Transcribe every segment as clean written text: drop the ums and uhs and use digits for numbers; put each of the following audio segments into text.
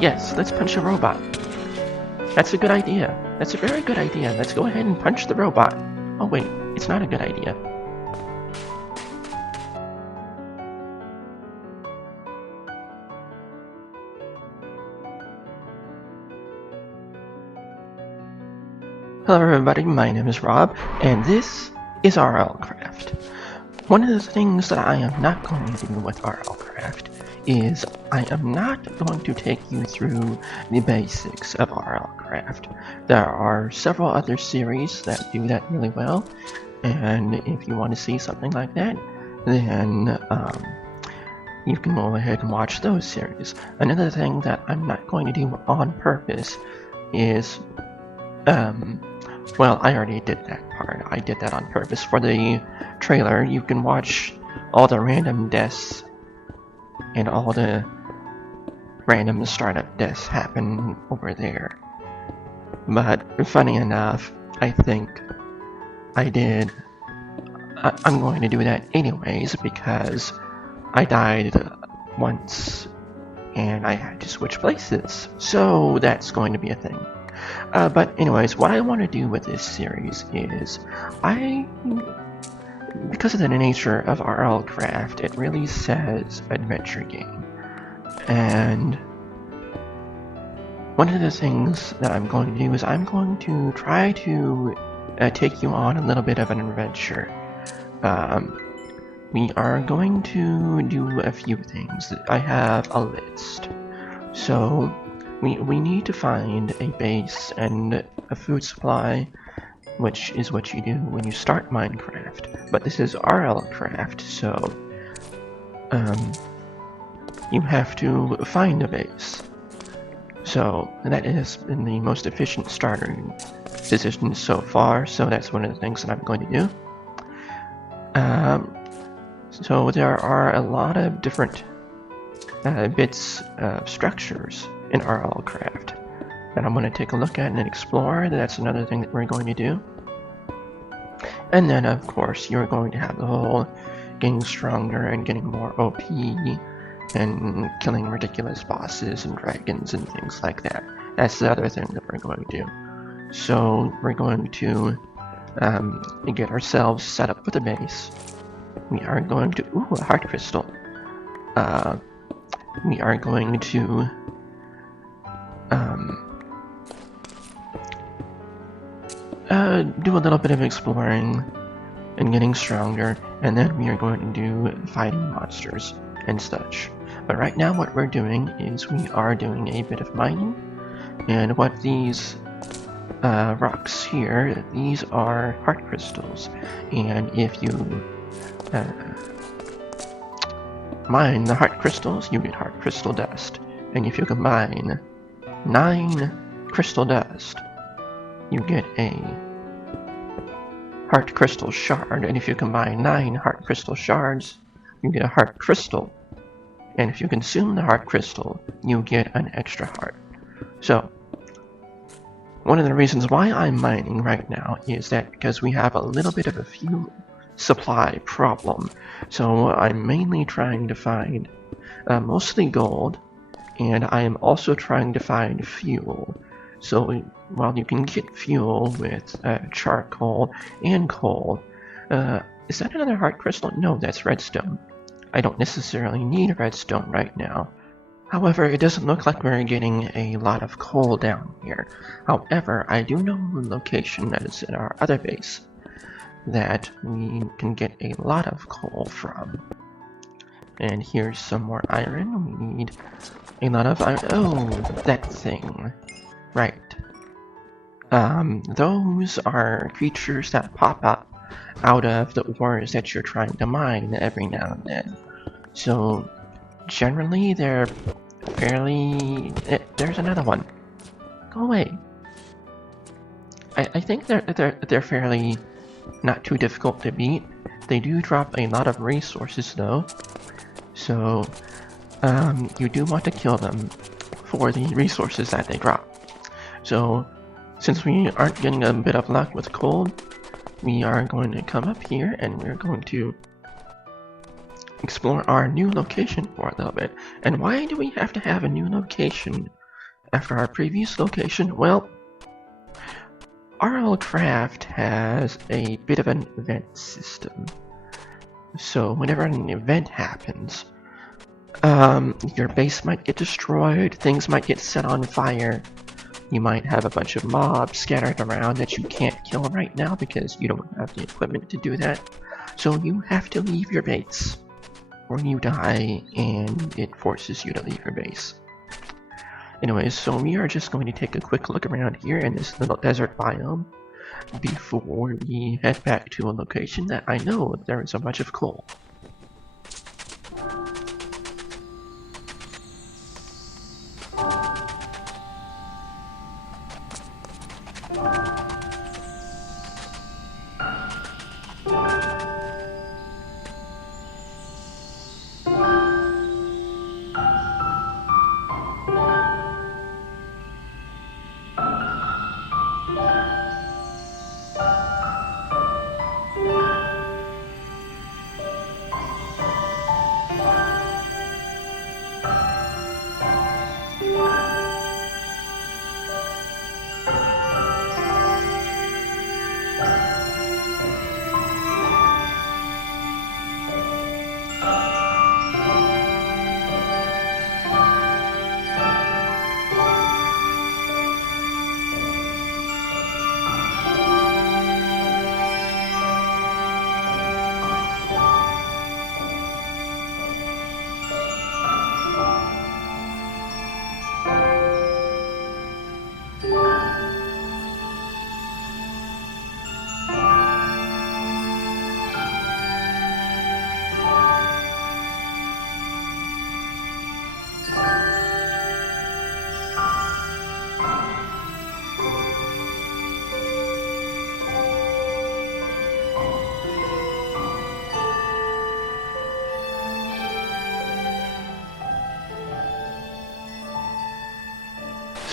Yes, let's punch a robot. That's a good idea. That's a very good idea. Let's go ahead and punch the robot. Oh wait, it's not a good idea. Hello everybody, my name is Rob, and this is RLCraft. One of the things that I am not going to do with RLCraft is I am not going to take you through the basics of RLCraft. There are several other series that do that really well, and if you want to see something like that, then you can go ahead and watch those series. Another thing that I'm not going to do on purpose is, well, I already did that part. I did that on purpose. For the trailer, you can watch all the random deaths and all the random startup deaths happen over there. But funny enough, I think I'm going to do that anyways because I died once and I had to switch places. So that's going to be a thing. But anyways, what I want to do with this series is, because of the nature of RLCraft, it really says adventure game. And one of the things that I'm going to do is I'm going to try to take you on a little bit of an adventure. We are going to do a few things. I have a list. So we need to find a base and a food supply, which is what you do when you start Minecraft. But this is RLCraft, so you have to find a base. So that has been the most efficient starting position so far, so that's one of the things that I'm going to do. So there are a lot of different bits of structures in RLCraft that I'm going to take a look at and explore. That's another thing that we're going to do. And then of course you're going to have the whole getting stronger and getting more OP and killing ridiculous bosses and dragons and things like that. That's the other thing that we're going to do. So we're going to get ourselves set up with a base. We are going to, ooh, a heart crystal. We are going to do a little bit of exploring and getting stronger, and then we are going to do fighting monsters and such. But right now what we're doing is we are doing a bit of mining, and what these rocks here, these are heart crystals, and if you mine the heart crystals, you get heart crystal dust, and if you combine 9 crystal dust, you get a heart crystal shard, and if you combine 9 heart crystal shards, you get a heart crystal, and if you consume the heart crystal, you get an extra heart. So one of the reasons why I'm mining right now is that because we have a little bit of a fuel supply problem. So I'm mainly trying to find mostly gold, and I am also trying to find fuel. So while you can get fuel with charcoal and coal, is that another heart crystal? No, that's redstone. I don't necessarily need redstone right now. However, it doesn't look like we're getting a lot of coal down here. However, I do know a location that is in our other base that we can get a lot of coal from. And here's some more iron. We need a lot of iron. Oh, that thing. Right. Those are creatures that pop up out of the ores that you're trying to mine every now and then. So generally they're fairly... there's another one. Go away. I think they're fairly not too difficult to beat. They do drop a lot of resources though, so you do want to kill them for the resources that they drop. So since we aren't getting a bit of luck with coal, we are going to come up here and we're going to explore our new location for a little bit. And why do we have to have a new location after our previous location, well, RL Craft has a bit of an event system. So whenever an event happens, your base might get destroyed, things might get set on fire, you might have a bunch of mobs scattered around that you can't kill right now because you don't have the equipment to do that. So you have to leave your base, or you die and it forces you to leave your base. Anyways, so we are just going to take a quick look around here in this little desert biome before we head back to a location that I know there is a bunch of coal.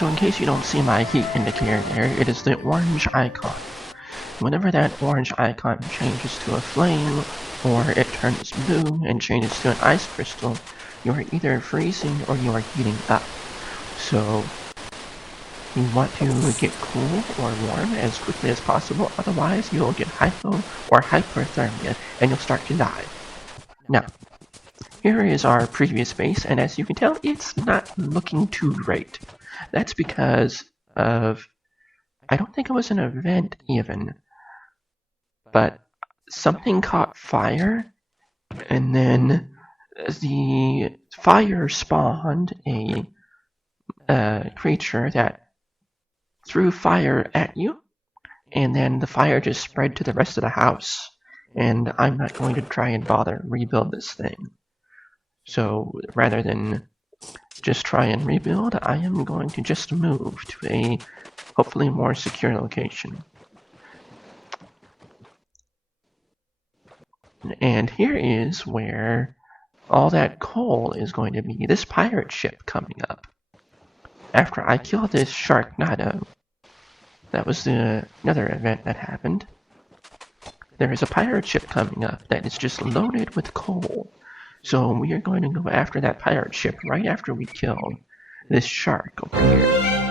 So in case you don't see my heat indicator there, it is the orange icon. Whenever that orange icon changes to a flame, or it turns blue and changes to an ice crystal, you are either freezing or you are heating up. So you want to get cool or warm as quickly as possible, otherwise you'll get hypo or hyperthermia and you'll start to die. Now, here is our previous base, and as you can tell, it's not looking too great. That's because of, I don't think it was an event even, but something caught fire, and then the fire spawned a creature that threw fire at you, and then the fire just spread to the rest of the house, and I'm not going to try and bother rebuild this thing. So rather than just try and rebuild, I am going to just move to a hopefully more secure location. And here is where all that coal is going to be, this pirate ship coming up. After I kill this Sharknado, that was another event that happened, there is a pirate ship coming up that is just loaded with coal. So we are going to go after that pirate ship right after we kill this shark over here.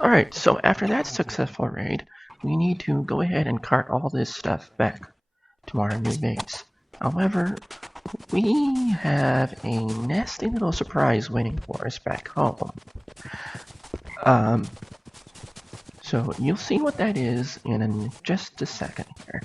Alright, so after that successful raid, we need to go ahead and cart all this stuff back to our new base. However, we have a nasty little surprise waiting for us back home. So you'll see what that is in just a second here.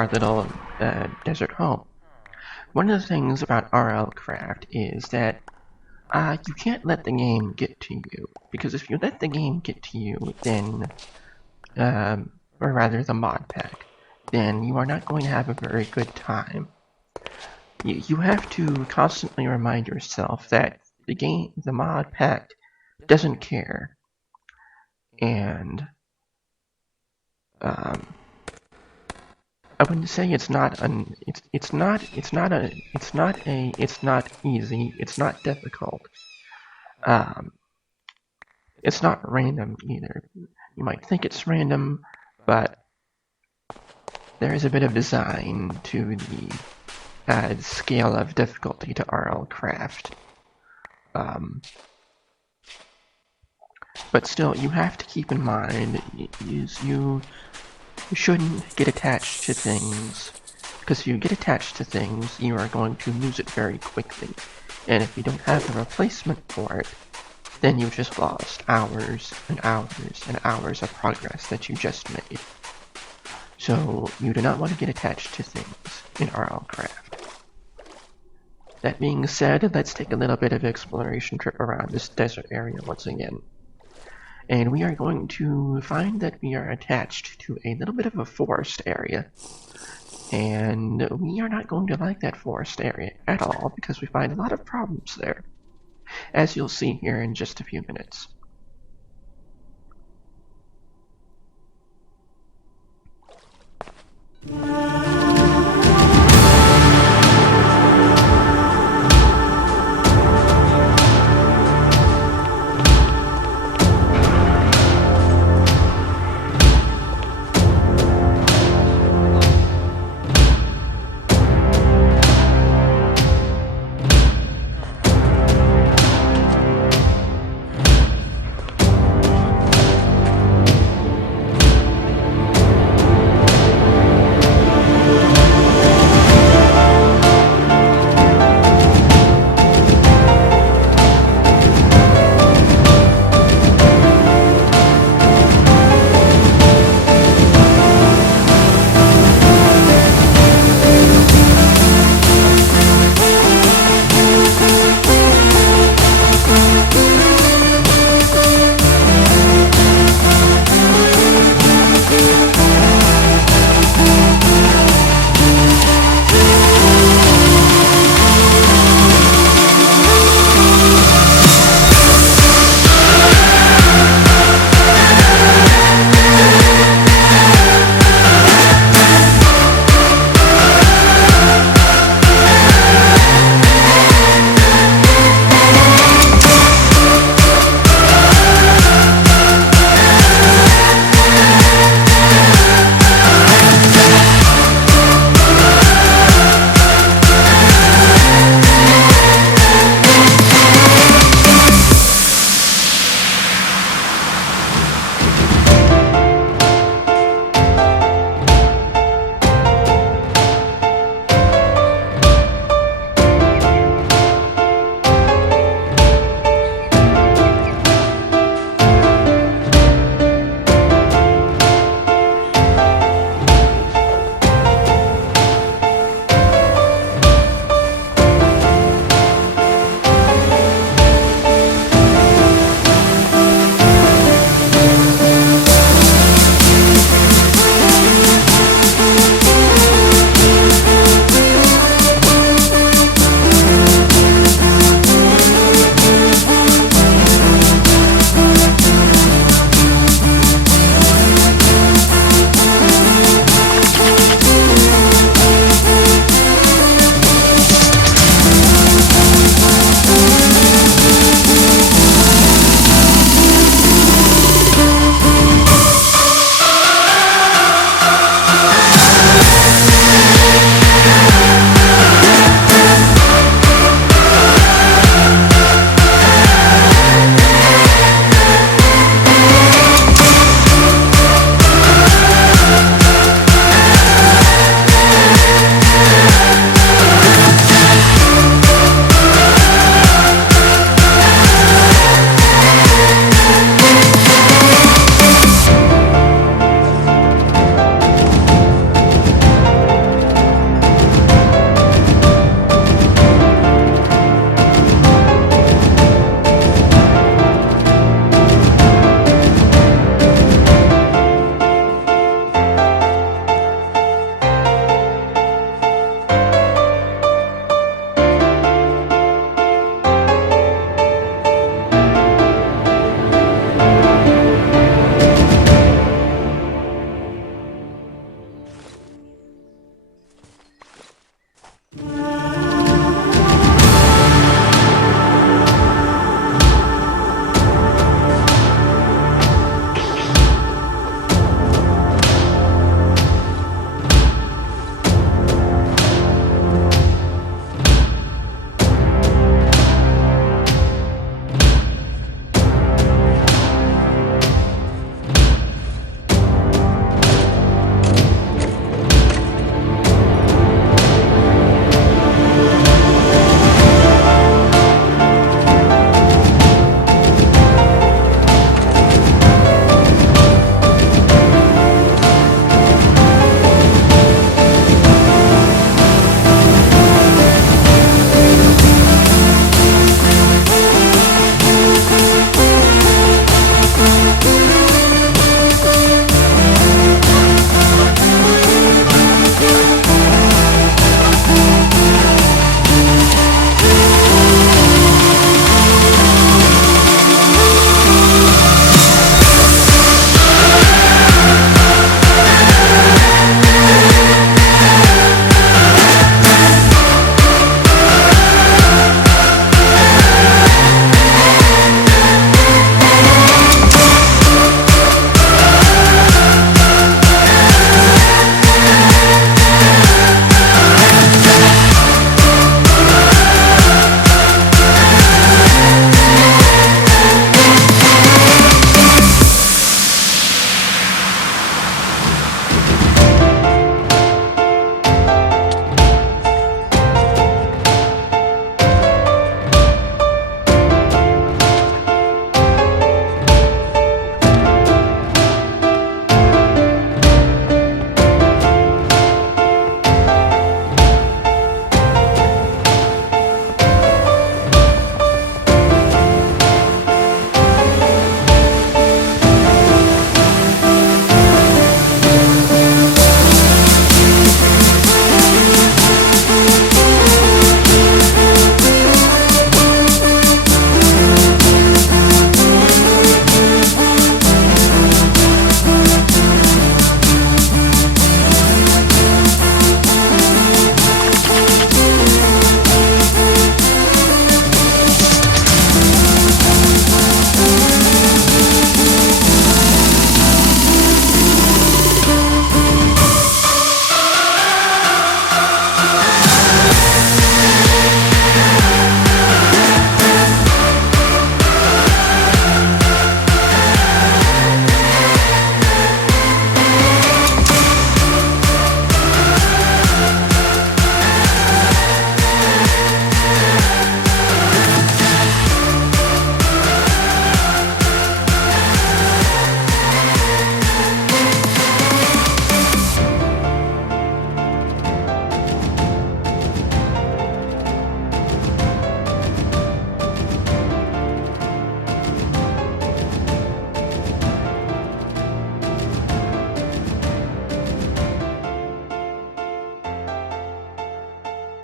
our little desert home. One of the things about RL Craft is that you can't let the game get to you, because if you let the game get to you, then, or rather the mod pack, then you are not going to have a very good time. You have to constantly remind yourself that the mod pack doesn't care, and I wouldn't say it's not easy, it's not difficult. It's not random either. You might think it's random, but there is a bit of design to the scale of difficulty to RL Craft. But still, you have to keep in mind, you shouldn't get attached to things, because if you get attached to things, you are going to lose it very quickly. And if you don't have a replacement for it, then you just lost hours and hours and hours of progress that you just made. So you do not want to get attached to things in RL Craft. That being said, let's take a little bit of exploration trip around this desert area once again. And we are going to find that we are attached to a little bit of a forest area. And we are not going to like that forest area at all, because we find a lot of problems there, as you'll see here in just a few minutes.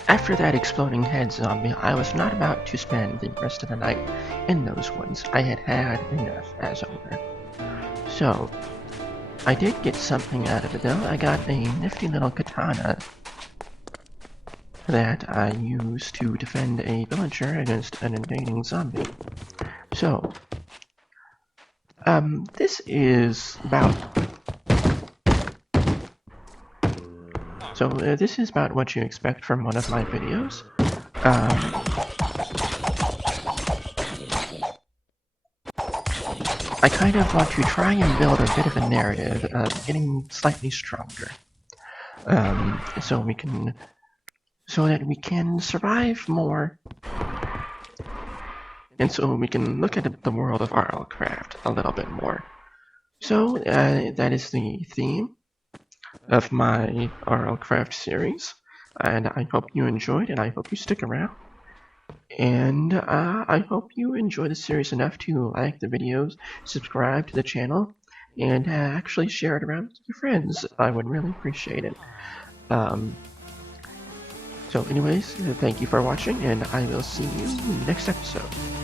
After that exploding head zombie, I was not about to spend the rest of the night in those woods. I had had enough as owner. So, I did get something out of it though. I got a nifty little katana that I used to defend a villager against an invading zombie. So, this is about... this is about what you expect from one of my videos. I kind of want to try and build a bit of a narrative of getting slightly stronger. So that we can survive more, and so we can look at the world of RLCraft a little bit more. So that is the theme of my RLCraft series, and I hope you enjoyed, and I hope you stick around. And I hope you enjoy the series enough to like the videos, subscribe to the channel, and actually share it around with your friends. I would really appreciate it. So anyways, thank you for watching, and I will see you next episode.